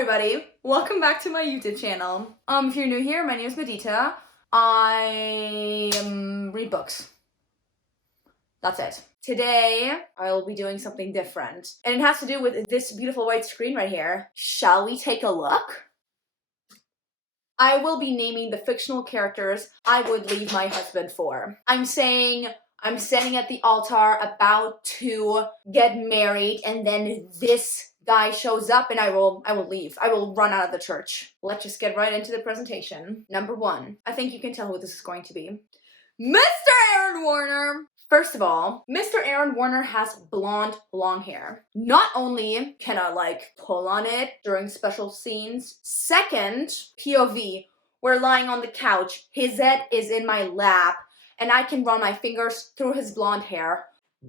everybody, welcome back to my YouTube channel. If you're new here, my name is Medita. I read books. That's it. Today, I'll be doing something different. And it has to do with this beautiful white screen right here. Shall we take a look? I will be naming the fictional characters I would leave my husband for. I'm saying I'm standing at the altar about to get married, and then this guy shows up and I will leave. I will run out of the church. Let's just get right into the presentation. Number 1. I think you can tell who this is going to be. Mr. Aaron Warner! First of all, Mr. Aaron Warner has blonde, long hair. Not only can I pull on it during special scenes, second, POV, we're lying on the couch, his head is in my lap, and I can run my fingers through his blonde hair.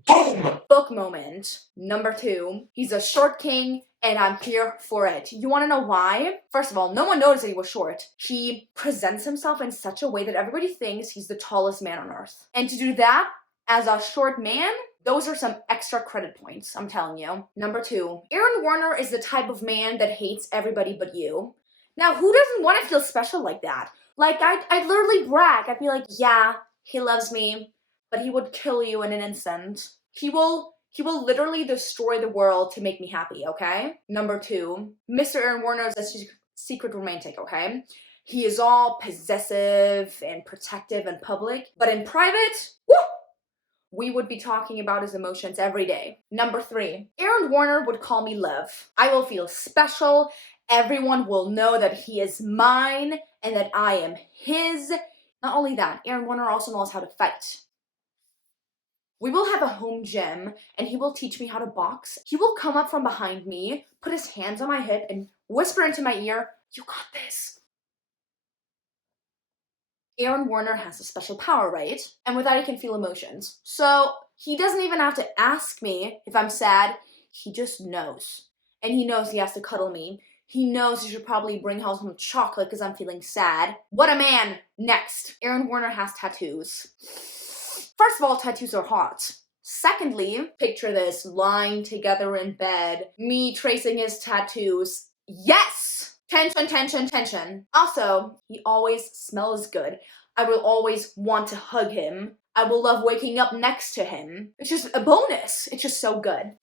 Boom! Book moment. Number 2, he's a short king, and I'm here for it. You want to know why? First of all, no one noticed that he was short. He presents himself in such a way that everybody thinks he's the tallest man on earth. And to do that, as a short man, those are some extra credit points, I'm telling you. Number 2, Aaron Warner is the type of man that hates everybody but you. Now, who doesn't want to feel special like that? I'd literally brag. I'd be like, yeah, he loves me, but he would kill you in an instant. He will literally destroy the world to make me happy, okay? Number 2, Mr. Aaron Warner is a secret romantic, okay? He is all possessive and protective in public, but in private, woo! We would be talking about his emotions every day. Number 3, Aaron Warner would call me love. I will feel special. Everyone will know that he is mine and that I am his. Not only that, Aaron Warner also knows how to fight. We will have a home gym, and he will teach me how to box. He will come up from behind me, put his hands on my hip, and whisper into my ear, "You got this." Aaron Warner has a special power, right? And with that, he can feel emotions. So he doesn't even have to ask me if I'm sad. He just knows. And he knows he has to cuddle me. He knows he should probably bring home some chocolate because I'm feeling sad. What a man! Next, Aaron Warner has tattoos. First of all, tattoos are hot. Secondly, picture this, lying together in bed, me tracing his tattoos. Yes! Tension, tension, tension. Also, he always smells good. I will always want to hug him. I will love waking up next to him. It's just a bonus. It's just so good.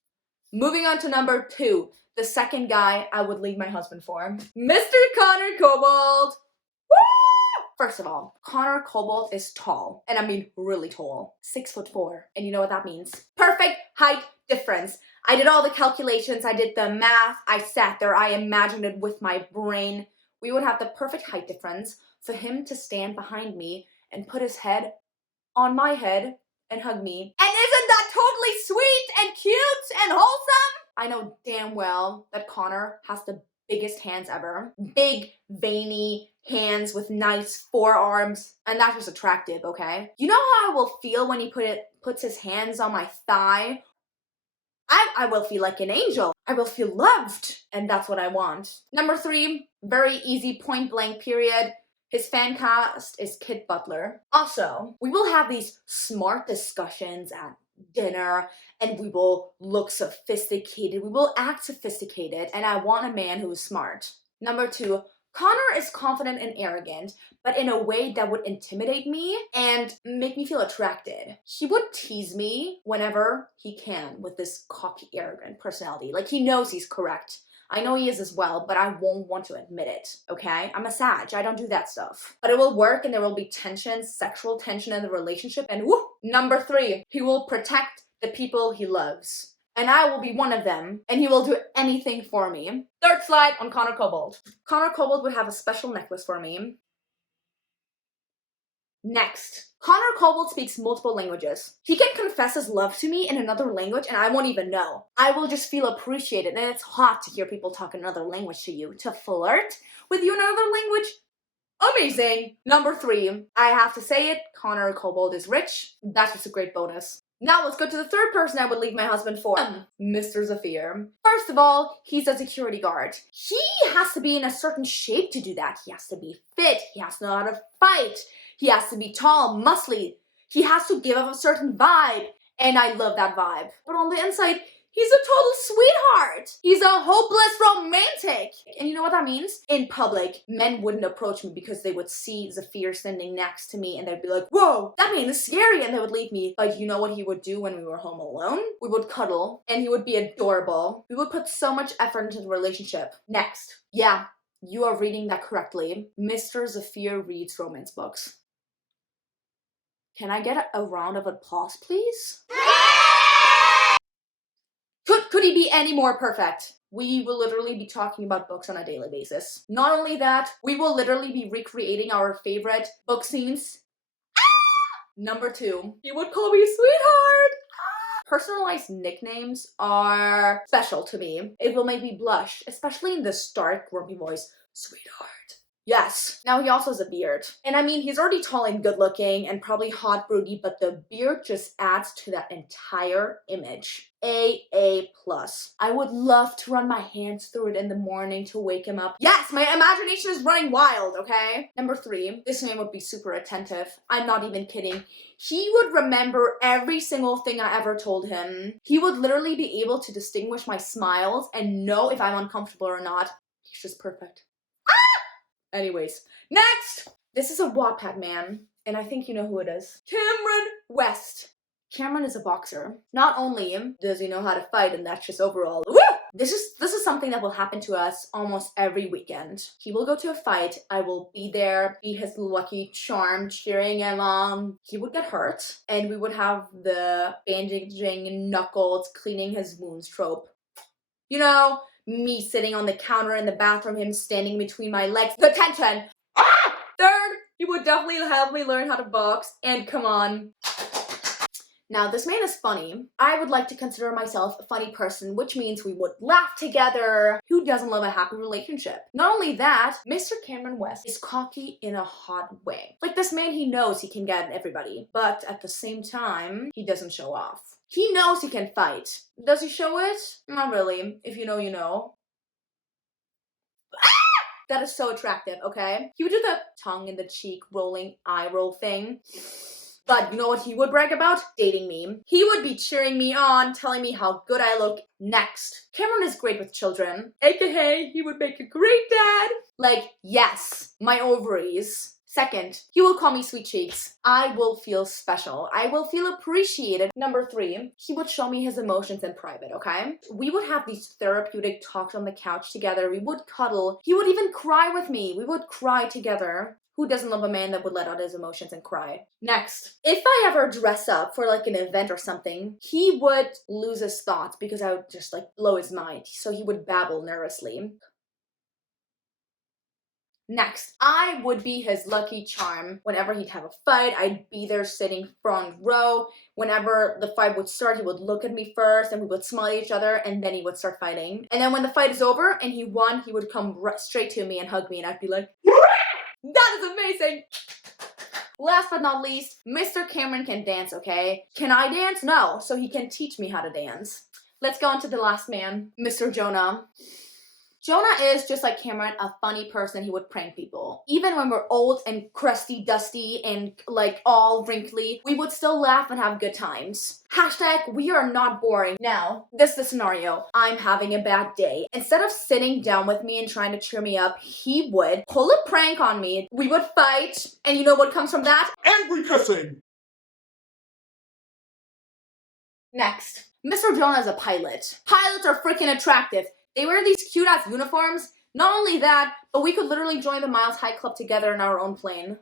Moving on to number 2, the second guy I would leave my husband for. Mr. Connor Cobalt! Woo! First of all, Connor Cobalt is tall, and I mean really tall. 6'4", and you know what that means. Perfect height difference. I did all the calculations, I did the math, I sat there, I imagined it with my brain. We would have the perfect height difference for him to stand behind me and put his head on my head and hug me. And isn't that totally sweet and cute and wholesome? I know damn well that Connor has the biggest hands ever. Big, veiny hands with nice forearms, and that's just attractive, okay? You know how I will feel when he puts his hands on my thigh? I will feel like an angel. I will feel loved, and that's what I want. Number 3, very easy, point blank period. His fan cast is Kit Butler. Also, we will have these smart discussions at dinner, and we will look sophisticated. We will act sophisticated, and I want a man who is smart. Number 2, Connor is confident and arrogant, but in a way that would intimidate me and make me feel attracted. He would tease me whenever he can with this cocky, arrogant personality. He knows he's correct. I know he is as well, but I won't want to admit it, okay? I'm a Sag, I don't do that stuff. But it will work, and there will be tension, sexual tension in the relationship, and woo! Number 3, he will protect the people he loves. And I will be one of them, and he will do anything for me. Third slide on Connor Cobalt. Connor Cobalt would have a special necklace for me. Next, Connor Cobalt speaks multiple languages. He can confess his love to me in another language and I won't even know. I will just feel appreciated, and it's hot to hear people talk another language to you. To flirt with you in another language? Amazing! Number 3, I have to say it, Connor Cobalt is rich. That's just a great bonus. Now let's go to the third person I would leave my husband for. Mr. Zafir. First of all, he's a security guard. He has to be in a certain shape to do that. He has to be fit. He has to know how to fight. He has to be tall, muscly. He has to give off a certain vibe. And I love that vibe. But on the inside, He's a total sweetheart. He's a hopeless romantic. And you know what that means? In public, men wouldn't approach me because they would see Zafir standing next to me and they'd be like, whoa, that man is scary, and they would leave me. But you know what he would do when we were home alone? We would cuddle and he would be adorable. We would put so much effort into the relationship. Next. Yeah, you are reading that correctly. Mr. Zafir reads romance books. Can I get a round of applause, please? Could he be any more perfect? We will literally be talking about books on a daily basis. Not only that, we will literally be recreating our favorite book scenes. Number 2, he would call me sweetheart. Personalized nicknames are special to me. It will make me blush, especially in the stark, grumpy voice, sweetheart. Yes. Now he also has a beard. And I mean, he's already tall and good looking and probably hot broody, but the beard just adds to that entire image. A+. I would love to run my hands through it in the morning to wake him up. Yes, my imagination is running wild, okay? Number 3, this man would be super attentive. I'm not even kidding. He would remember every single thing I ever told him. He would literally be able to distinguish my smiles and know if I'm uncomfortable or not. He's just perfect. Anyways, next! This is a Wattpad man, and I think you know who it is. Cameron West. Cameron is a boxer. Not only does he know how to fight, and that's just overall, woo! This is something that will happen to us almost every weekend. He will go to a fight, I will be there, be his lucky charm, cheering him on. He would get hurt, and we would have the bandaging knuckles, cleaning his wounds trope. You know, me sitting on the counter in the bathroom, him standing between my legs. The tension! Third, he would definitely help me learn how to box, and come on. Now, this man is funny. I would like to consider myself a funny person, which means we would laugh together. Who doesn't love a happy relationship? Not only that, Mr. Cameron West is cocky in a hot way. Like, this man, he knows he can get everybody, but at the same time, he doesn't show off. He knows he can fight. Does he show it? Not really. If you know, you know. That is so attractive, okay? He would do the tongue in the cheek rolling eye roll thing. But you know what he would brag about? Dating me. He would be cheering me on, telling me how good I look. Next. Cameron is great with children. AKA, he would make a great dad. Like, yes, my ovaries. Second, he will call me sweet cheeks. I will feel special. I will feel appreciated. Number 3, he would show me his emotions in private, okay? We would have these therapeutic talks on the couch together. We would cuddle. He would even cry with me. We would cry together. Who doesn't love a man that would let out his emotions and cry? Next, if I ever dress up for like an event or something, he would lose his thoughts because I would just like blow his mind. So he would babble nervously. Next, I would be his lucky charm. Whenever he'd have a fight, I'd be there sitting front row. Whenever the fight would start, he would look at me first and we would smile at each other and then he would start fighting. And then when the fight is over and he won, he would come straight to me and hug me and I'd be like, that is amazing! Last but not least, Mr. Cameron can dance, okay? Can I dance? No, so he can teach me how to dance. Let's go on to the last man, Mr. Jonah. Jonah is, just like Cameron, a funny person. He would prank people. Even when we're old and crusty, dusty, and like all wrinkly, we would still laugh and have good times. Hashtag, we are not boring. Now, this is the scenario. I'm having a bad day. Instead of sitting down with me and trying to cheer me up, he would pull a prank on me. We would fight, and you know what comes from that? Angry kissing! Next, Mr. Jonah is a pilot. Pilots are freaking attractive. They wear these cute-ass uniforms. Not only that, but we could literally join the Miles High Club together in our own plane.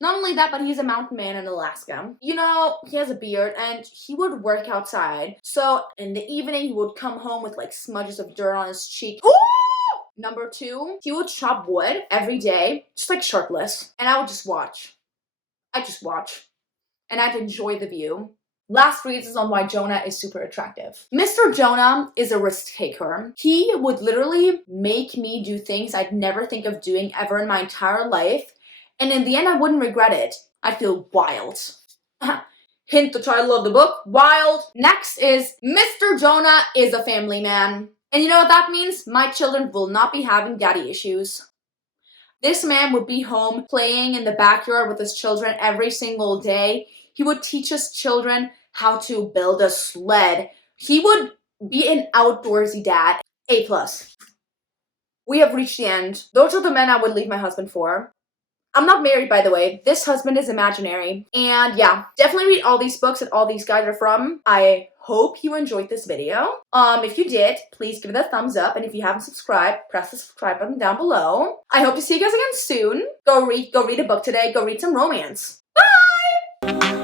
Not only that, but he's a mountain man in Alaska. You know, he has a beard and he would work outside. So in the evening, he would come home with like smudges of dirt on his cheek. Ooh! Number 2, he would chop wood every day, just like shirtless. And I would just watch. I'd just watch. And I'd enjoy the view. Last reasons on why Jonah is super attractive. Mr. Jonah is a risk taker. He would literally make me do things I'd never think of doing ever in my entire life. And in the end, I wouldn't regret it. I'd feel wild. Hint the title of the book, Wild. Next is Mr. Jonah is a family man. And you know what that means? My children will not be having daddy issues. This man would be home playing in the backyard with his children every single day. He would teach his children how to build a sled, He would be an outdoorsy dad. A+. We have reached the end. Those are the men I would leave my husband for. I'm not married, by the way. This husband is imaginary. And yeah, definitely read all these books that all these guys are from. I hope you enjoyed this video. If you did, please give it a thumbs up. And if you haven't subscribed, press the subscribe button down below. I hope to see you guys again soon. Go read a book today. Go read some romance. Bye!